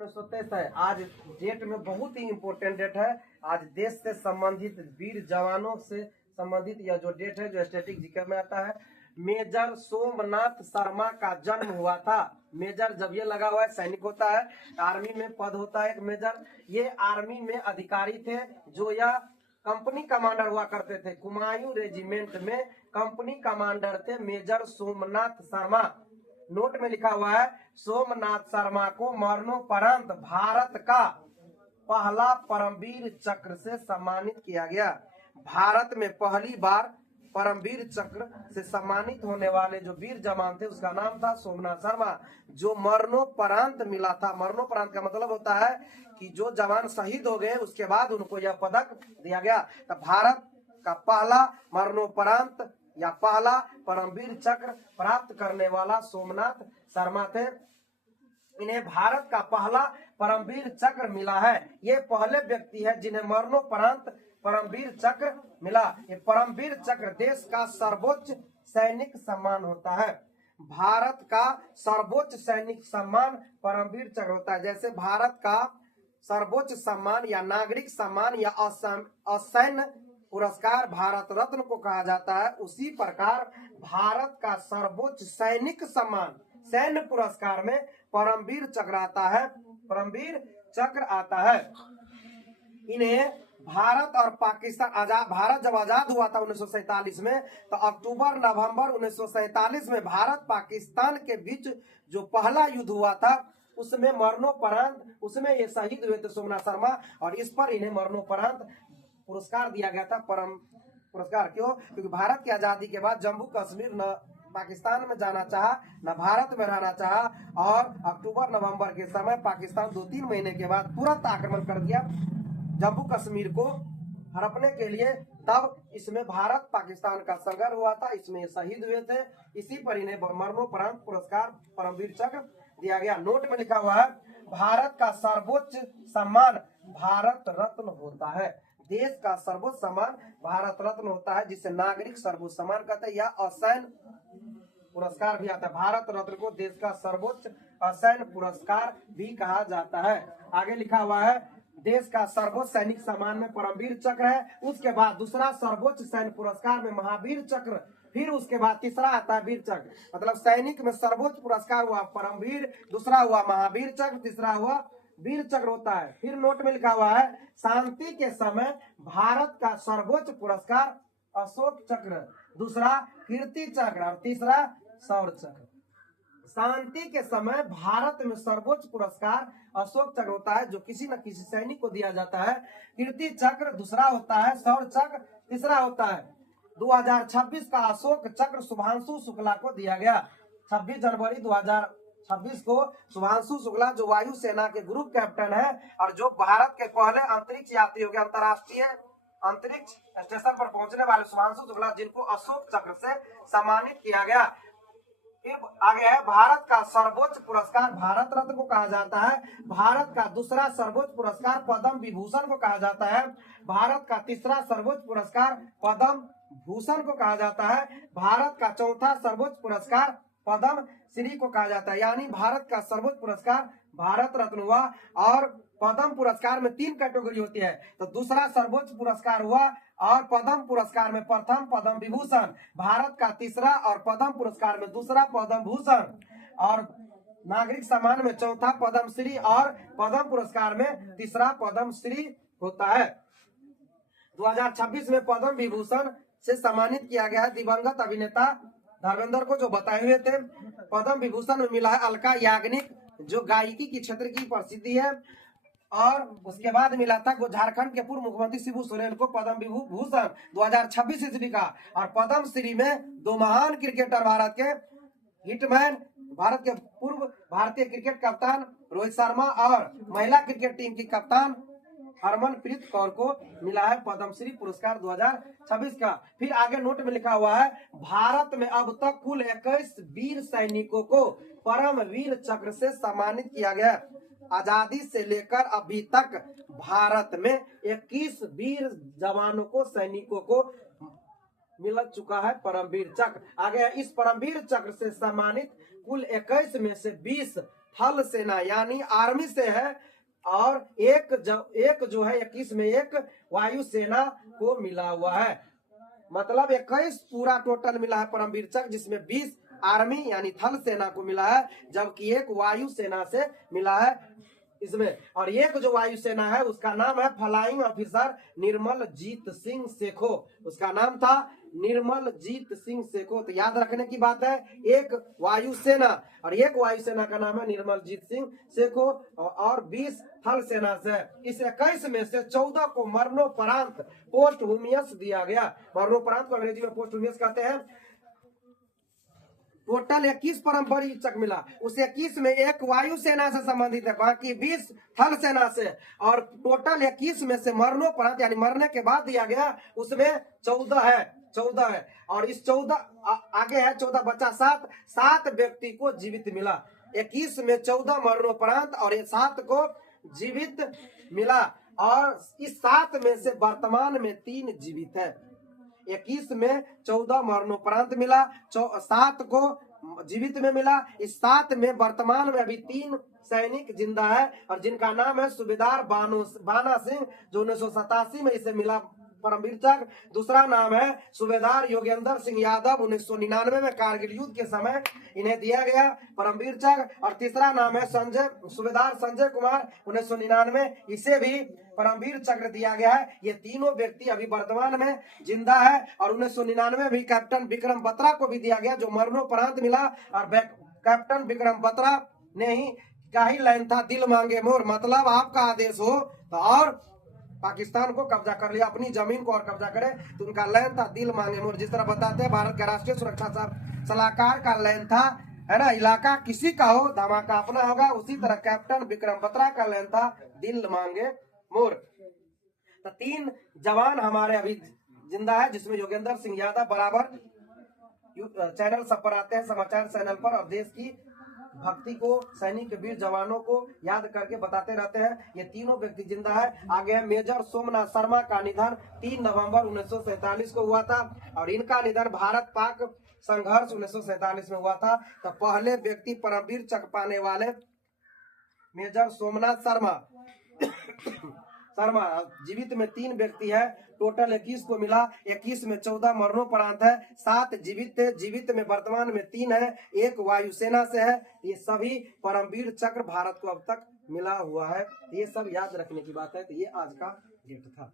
27 है। आज डेट में बहुत ही इम्पोर्टेंट डेट है। आज देश से संबंधित वीर जवानों से संबंधित यह जो डेट है जो स्टैटिक जीके में आता है। मेजर सोमनाथ शर्मा का जन्म हुआ था। मेजर जब ये लगा हुआ है सैनिक होता है, आर्मी में पद होता है एक मेजर। ये आर्मी में अधिकारी थे जो यह कंपनी कमांडर हुआ करते थे। कुमायूं रेजिमेंट में कंपनी कमांडर थे मेजर सोमनाथ शर्मा। नोट में लिखा हुआ है सोमनाथ शर्मा को मरणोपरांत भारत का पहला परमवीर चक्र से सम्मानित किया गया। भारत में पहली बार परमवीर चक्र से सम्मानित होने वाले जो वीर जवान थे उसका नाम था सोमनाथ शर्मा, जो मरणोपरांत मिला था। मरणोपरांत का मतलब होता है कि जो जवान शहीद हो गए उसके बाद उनको यह पदक दिया गया। तो भारत का पहला मरणोपरांत या पहला परमवीर चक्र प्राप्त करने वाला सोमनाथ शर्मा थे। इन्हें भारत का पहला परमवीर चक्र मिला है। ये पहले व्यक्ति है जिन्हें मरणोपरांत परमवीर चक्र मिला। ये परमवीर चक्र देश का सर्वोच्च सैनिक सम्मान होता है। भारत का सर्वोच्च सैनिक सम्मान परमवीर चक्र होता है। जैसे भारत का सर्वोच्च सम्मान या नागरिक सम्मान या असैन्य पुरस्कार भारत रत्न को कहा जाता है, उसी प्रकार भारत का सर्वोच्च सैनिक सम्मान सैन्य पुरस्कार में परमवीर चक्र आता है। परमवीर चक्र आता है। इन्हें भारत और पाकिस्तान भारत जब आजाद हुआ था 1947 में, तो अक्टूबर नवंबर 1947 में भारत पाकिस्तान के बीच जो पहला युद्ध हुआ था उसमें मरणोपरांत उसमें ये शहीद हुए थे सोमनाथ शर्मा, और इस पर इन्हें मरणोपरांत पुरस्कार दिया गया था। परम पुरस्कार क्यों? क्योंकि भारत की आजादी के बाद जम्मू कश्मीर न पाकिस्तान में जाना चाहा न भारत में रहना चाहा, और अक्टूबर नवंबर के समय पाकिस्तान 2-3 महीने के बाद तुरंत आक्रमण कर दिया जम्मू कश्मीर को हड़पने के लिए। तब इसमें भारत पाकिस्तान का संघर्ष हुआ था, इसमें शहीद हुए थे। इसी पर इन्हें मरणोपरांत पुरस्कार परमवीर चक्र दिया गया। नोट में लिखा हुआ है भारत का सर्वोच्च सम्मान भारत रत्न होता है। देश का सर्वोच्च सम्मान भारत रत्न होता है, जिसे नागरिक सर्वोच्च सम्मान कहते हैं, या असैन्य पुरस्कार भी आता है। भारत रत्न को देश का सर्वोच्च असैन्य पुरस्कार भी कहा जाता है। आगे लिखा हुआ है देश का सर्वोच्च सैनिक सम्मान में परमवीर चक्र है, उसके बाद दूसरा सर्वोच्च सैन्य पुरस्कार में महावीर चक्र, फिर उसके बाद तीसरा आता है वीर चक्र। मतलब सैनिक में सर्वोच्च पुरस्कार हुआ परमवीर, दूसरा हुआ महावीर चक्र, तीसरा हुआ वीर चक्र होता है। फिर नोट में लिखा हुआ है शांति के समय भारत का सर्वोच्च पुरस्कार अशोक चक्र, दूसरा कीर्ति चक्र और तीसरा शौर्य चक्र। शांति के समय भारत में सर्वोच्च पुरस्कार अशोक चक्र होता है, जो किसी न किसी सैनिक को दिया जाता है। कीर्ति चक्र दूसरा होता है, शौर्य चक्र तीसरा होता है। 2026 का अशोक चक्र शुभांशु शुक्ला को दिया गया। 26 जनवरी 2026 को शुभांशु शुक्ला जो वायु सेना के ग्रुप कैप्टन है और जो भारत के पहले अंतरिक्ष यात्री हो गए, अंतर्राष्ट्रीय अंतरिक्ष स्टेशन पर पहुंचने वाले शुभांशु शुक्ला, जिनको अशोक चक्र से सम्मानित किया गया। फिर आगे है भारत का सर्वोच्च पुरस्कार भारत रत्न को कहा जाता है। भारत का दूसरा सर्वोच्च पुरस्कार पद्म विभूषण को कहा जाता है। भारत का तीसरा सर्वोच्च पुरस्कार पद्म भूषण को कहा जाता है। भारत का चौथा सर्वोच्च पुरस्कार पद्म श्री को कहा जाता है। यानी भारत का सर्वोच्च पुरस्कार भारत रत्न हुआ, और पद्म पुरस्कार में 3 कैटेगरी होती है। तो दूसरा सर्वोच्च पुरस्कार हुआ, और पद्म पुरस्कार में प्रथम पद्म विभूषण, भारत का तीसरा, और पद्म पुरस्कार में दूसरा पद्म भूषण, और नागरिक सम्मान में चौथा पद्म श्री, और पद्म पुरस्कार में तीसरा पद्म श्री होता है। 2026 में पद्म विभूषण से सम्मानित किया गया है दिवंगत अभिनेता धर्मेंद्र को, जो बताए हुए थे। पद्म विभूषण में मिला है अलका याग्निक, जो गायकी की क्षेत्र की प्रसिद्धि है, और उसके बाद मिला था झारखंड के पूर्व मुख्यमंत्री शिबू सोरेन को पद्म विभूषण 2026 ईस्वी का। और पद्म श्री में 2 महान क्रिकेटर भारत के हिटमैन, भारत के पूर्व भारतीय क्रिकेट कप्तान रोहित शर्मा और महिला क्रिकेट टीम की कप्तान हरमनप्रीत कौर को मिला है पद्मश्री पुरस्कार 2026 का। फिर आगे नोट में लिखा हुआ है भारत में अब तक कुल 21 वीर सैनिकों को परमवीर चक्र से सम्मानित किया गया। आजादी से लेकर अभी तक भारत में 21 वीर जवानों को सैनिकों को मिल चुका है परमवीर चक्र। आगे इस परमवीर चक्र से सम्मानित कुल 21 में से 20 थल सेना यानी आर्मी से है, और एक जो है 21 में एक वायु सेना को मिला हुआ है। मतलब 21 पूरा टोटल मिला है परमवीर चक्र, जिसमें 20 आर्मी यानी थल सेना को मिला है, जबकि एक वायु सेना से मिला है इसमें। और एक जो वायु सेना है उसका नाम है फ्लाइंग ऑफिसर निर्मल जीत सिंह सेखो, उसका नाम था निर्मल जीत सिंह सेखो। तो याद रखने की बात है, एक वायु सेना और एक वायु सेना का नाम है निर्मल जीत सिंह सेखो, और 20 थल सेना से। इस 21 में से 14 को मरणोपरांत पोस्ट हुमियस दिया गया। मरणोपरांत को अंग्रेजी में पोस्ट हुमियस कहते हैं। टोटल 21 परमवीर चक्र मिला, उस 21 में एक वायु सेना से संबंधित है, बाकी 20 थल सेना से। और टोटल 21 में से मरणोपरांत यानी मरने के बाद दिया गया, उसमें 14 है। और इस 14 आगे है 14 बचा 7 व्यक्ति को जीवित मिला। 21 में 14 मरणोपरांत और 7 को जीवित मिला, और इस 7 में से वर्तमान में 3 जीवित है। 21 में 14 मरणोपरांत मिला, 7 को जीवित में मिला। इस 7 में वर्तमान में अभी 3 सैनिक जिंदा है, और जिनका नाम है सूबेदार बाना सिंह, जो 1987 में इसे मिला परमवीर चक्र। दूसरा नाम है सूबेदार योगेंद्र सिंह यादव, 1999 में कारगिल युद्ध के समय इन्हें दिया गया परमवीर चक्र। और तीसरा नाम है सूबेदार संजय कुमार, 1999, इसे भी परमवीर चक्र दिया गया है। ये तीनों व्यक्ति अभी वर्तमान में जिंदा है। और 1999 भी कैप्टन विक्रम बत्रा को भी दिया गया, जो मरणोपरांत मिला। और कैप्टन विक्रम बत्रा ने ही का ही लाइन था, दिल मांगे मोर, मतलब आपका आदेश हो तो, और पाकिस्तान को कब्जा कर लिया, अपनी जमीन को और कब्जा करे, तो उनका लाइन था दिल मांगे मोर। जिस तरह बताते हैं भारत के राष्ट्रीय सुरक्षा सलाहकार का लाइन था, है ना, इलाका किसी का हो धमाका अपना होगा, उसी तरह कैप्टन विक्रम बत्रा का लाइन था दिल मांगे मोर। तो 3 जवान हमारे अभी जिंदा है, जिसमें योगेंद्र सिंह यादव बराबर चैनल सब पर आते हैं, समाचार चैनल पर, और देश की भक्ति को, सैनिक वीर जवानों को याद करके बताते रहते हैं। ये तीनों व्यक्ति जिंदा है। आगे है मेजर सोमनाथ शर्मा का निधन 3 नवंबर 1947 को हुआ था, और इनका निधन भारत पाक संघर्ष 1947 में हुआ था। तो पहले व्यक्ति परमवीर चक्र पाने वाले मेजर सोमनाथ शर्मा जीवित में 3 व्यक्ति है, टोटल 21 को मिला। 21 में 14 मरणोपरांत है, 7 जीवित थे, जीवित में वर्तमान में 3 है, 1 वायुसेना से है। ये सभी परमवीर चक्र भारत को अब तक मिला हुआ है। ये सब याद रखने की बात है। तो ये आज का डेट था।